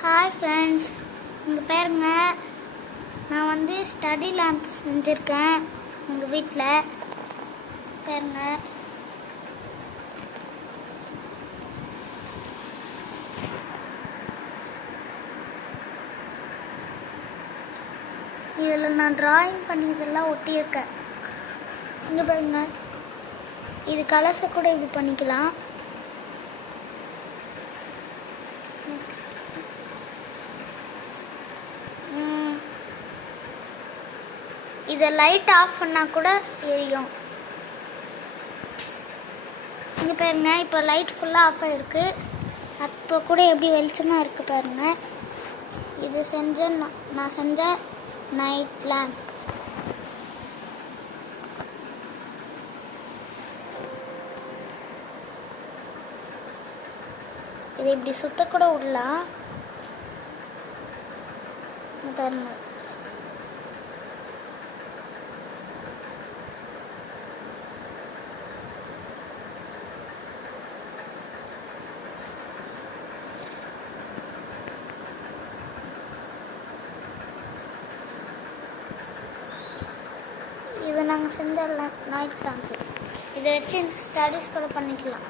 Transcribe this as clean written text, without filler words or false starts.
Hi friends, இங்கே பாருங்க, நான் வந்து ஸ்டடி லேம்ப் செஞ்சுருக்கேன் எங்கள் வீட்டில். பாருங்க, இதில் நான் ட்ராயிங் பண்ணியதெல்லாம் ஒட்டியிருக்கேன். இங்கே பாருங்க, இது கலர்ஸை கூட இப்படி பண்ணிக்கலாம். இதை லைட் ஆஃப் பண்ணால் கூட எரியும். இங்கே பாருங்க, இப்போ லைட் ஃபுல்லாக ஆஃப் ஆகிருக்கு. அப்போ கூட எப்படி வெளிச்சமாக இருக்குது பாருங்க. இது நான் செஞ்ச நைட் லேம்ப். இது இப்படி சுத்தக்கூட விடலாம். பாருங்க, இது நாங்கள் செஞ்ச நைட் லேம்ப். இதை வச்சு ஸ்டடீஸ் கூட பண்ணிக்கலாம்.